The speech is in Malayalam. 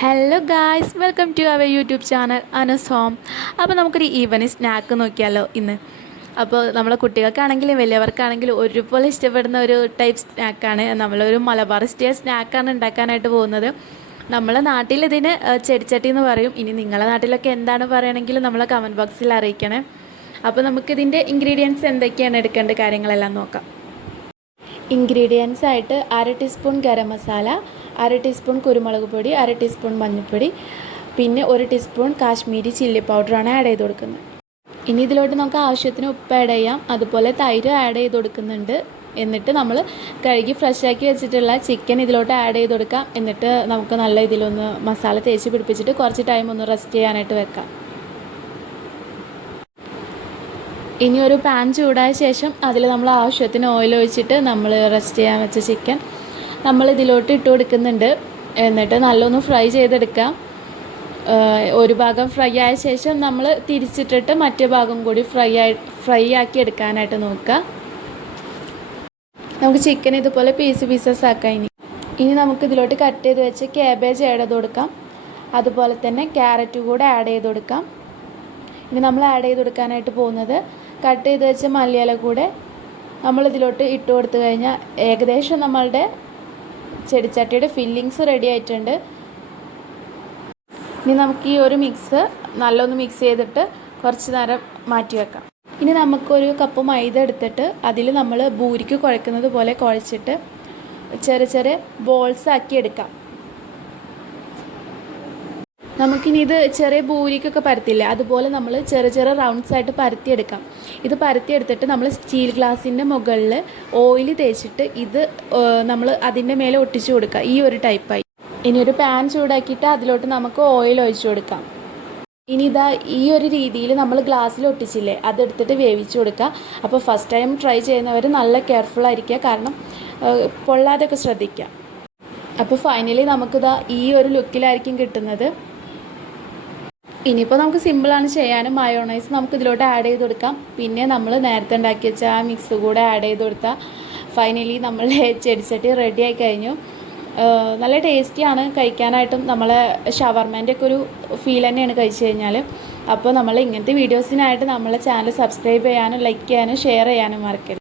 Hello guys, welcome to our YouTube channel Anas home. അപ്പോൾ നമുക്കൊരു ഈവനിങ് സ്നാക്ക് നോക്കിയാലോ ഇന്ന്. അപ്പോൾ നമ്മളെ കുട്ടികൾക്കാണെങ്കിലും വലിയവർക്കാണെങ്കിലും ഒരുപോലെ ഇഷ്ടപ്പെടുന്ന ഒരു ടൈപ്പ് സ്നാക്കാണ്. നമ്മളൊരു മലബാർ സ്റ്റൈൽ സ്നാക്കാണ് ഉണ്ടാക്കാനായിട്ട് പോകുന്നത്. നമ്മളെ നാട്ടിൽ ഇതിന് ചെടിച്ചട്ടി എന്ന് പറയും. ഇനി നിങ്ങളുടെ നാട്ടിലൊക്കെ എന്താണ് പറയുകയാണെങ്കിലും നമ്മളെ കമൻറ്റ് ബോക്സിൽ അറിയിക്കണേ. അപ്പോൾ നമുക്കിതിൻ്റെ ഇൻഗ്രീഡിയൻസ് എന്തൊക്കെയാണ് എടുക്കേണ്ട കാര്യങ്ങളെല്ലാം നോക്കാം. ഇൻഗ്രീഡിയൻസ് ആയിട്ട് 1/2 ടീസ്പൂൺ ഗരം മസാല, 1/2 ടീസ്പൂൺ കുരുമുളക് പൊടി, 1/2 ടീസ്പൂൺ മഞ്ഞൾപ്പൊടി, പിന്നെ 1 ടീസ്പൂൺ കാശ്മീരി ചില്ലി പൗഡറാണ് ആഡ് ചെയ്ത് കൊടുക്കുന്നത്. ഇനി ഇതിലോട്ട് നമുക്ക് ആവശ്യത്തിന് ഉപ്പ് ആഡ് ചെയ്യാം, അതുപോലെ തൈര് ആഡ് ചെയ്ത് കൊടുക്കുന്നുണ്ട്. എന്നിട്ട് നമ്മൾ കഴുകി ഫ്രഷാക്കി വെച്ചിട്ടുള്ള ചിക്കൻ ഇതിലോട്ട് ആഡ് ചെയ്ത് കൊടുക്കാം. എന്നിട്ട് നമുക്ക് നല്ല ഇതിലൊന്ന് മസാല തേച്ച് പിടിപ്പിച്ചിട്ട് കുറച്ച് ടൈം ഒന്ന് റെസ്റ്റ് ചെയ്യാനായിട്ട് വെക്കാം. ഇനി ഒരു പാൻ ചൂടായ ശേഷം അതിൽ നമ്മൾ ആവശ്യത്തിന് ഓയിൽ ഒഴിച്ചിട്ട് നമ്മൾ റെസ്റ്റ് ചെയ്യാൻ വെച്ച ചിക്കൻ നമ്മൾ ഇതിലോട്ട് ഇട്ട് കൊടുക്കുന്നുണ്ട്. എന്നിട്ട് നല്ലൊന്ന് ഫ്രൈ ചെയ്തെടുക്കാം. ഒരു ഭാഗം ഫ്രൈ ആയ ശേഷം നമ്മൾ തിരിച്ചിട്ടിട്ട് മറ്റേ ഭാഗം കൂടി ഫ്രൈ ആക്കി എടുക്കാനായിട്ട് നോക്കുക. നമുക്ക് ചിക്കൻ ഇതുപോലെ പീസസ് ആക്കാം. ഇനി നമുക്ക് ഇതിലോട്ട് കട്ട് ചെയ്ത് വെച്ച് ക്യാബേജ് ആഡ് ചെയ്ത് കൊടുക്കാം. അതുപോലെ തന്നെ ക്യാരറ്റ് കൂടെ ആഡ് ചെയ്ത് കൊടുക്കാം. ഇനി നമ്മൾ ആഡ് ചെയ്ത് കൊടുക്കാനായിട്ട് പോകുന്നത് കട്ട് ചെയ്ത് വെച്ച മല്ലിയില കൂടെ നമ്മളിതിലോട്ട് ഇട്ട് കൊടുത്തു കഴിഞ്ഞാൽ ഏകദേശം നമ്മളുടെ ചെടിച്ചട്ടിയുടെ ഫില്ലിങ്സ് റെഡി ആയിട്ടുണ്ട്. ഇനി നമുക്ക് ഈ ഒരു മിക്സ് നല്ലൊന്ന് മിക്സ് ചെയ്തിട്ട് കുറച്ച് നേരം മാറ്റി വെക്കാം. ഇനി നമുക്കൊരു കപ്പ് മൈദ എടുത്തിട്ട് അതിൽ നമ്മൾ ബൂരിക്ക് കുഴക്കുന്നത് പോലെ കുഴച്ചിട്ട് ചെറിയ ചെറിയ ബോൾസ് ആക്കി എടുക്കാം. നമുക്കിനി ഇത് ചെറിയ ബൂരിക്കൊക്കെ പരത്തില്ല, അതുപോലെ നമ്മൾ ചെറിയ ചെറിയ റൗണ്ട്സ് ആയിട്ട് പരത്തിയെടുക്കാം. ഇത് പരത്തിയെടുത്തിട്ട് നമ്മൾ സ്റ്റീൽ ഗ്ലാസിൻ്റെ മുകളിൽ ഓയിൽ തേച്ചിട്ട് ഇത് നമ്മൾ അതിൻ്റെ മേലെ ഒട്ടിച്ചു കൊടുക്കുക. ഈ ഒരു ടൈപ്പായി. ഇനി ഒരു പാൻ ചൂടാക്കിയിട്ട് അതിലോട്ട് നമുക്ക് ഓയിൽ ഒഴിച്ചു കൊടുക്കാം. ഇനി ഇതാ ഈ ഒരു രീതിയിൽ നമ്മൾ ഗ്ലാസ്സിൽ ഒട്ടിച്ചില്ലേ, അതെടുത്തിട്ട് വേവിച്ച് കൊടുക്കുക. അപ്പോൾ ഫസ്റ്റ് ടൈം ട്രൈ ചെയ്യുന്നവർ നല്ല കെയർഫുൾ ആയിരിക്കുക, കാരണം പൊള്ളാതെയൊക്കെ ശ്രദ്ധിക്കുക. അപ്പോൾ ഫൈനലി നമുക്കിതാ ഈ ഒരു ലുക്കിലായിരിക്കും കിട്ടുന്നത്. ഇനിയിപ്പോൾ നമുക്ക് സിമ്പിളാണ് ചെയ്യാനും. മയോണൈസ് നമുക്ക് ഇതിലോട്ട് ആഡ് ചെയ്ത് കൊടുക്കാം. പിന്നെ നമ്മൾ നേരത്തെ ഉണ്ടാക്കി വെച്ച ആ മിക്സ് കൂടെ ആഡ് ചെയ്ത് കൊടുത്താൽ ഫൈനലി നമ്മളെ ചെടിച്ചട്ടി റെഡി ആയി കഴിഞ്ഞു. നല്ല ടേസ്റ്റിയാണ് കഴിക്കാനായിട്ടും. നമ്മളെ ഷവർമേൻ്റെ ഒക്കെ ഒരു ഫീൽ തന്നെയാണ് കഴിച്ച് കഴിഞ്ഞാൽ. അപ്പോൾ നമ്മൾ ഇങ്ങനത്തെ വീഡിയോസിനായിട്ട് നമ്മളെ ചാനൽ സബ്സ്ക്രൈബ് ചെയ്യാനും ലൈക്ക് ചെയ്യാനും ഷെയർ ചെയ്യാനും മറക്കരുത്.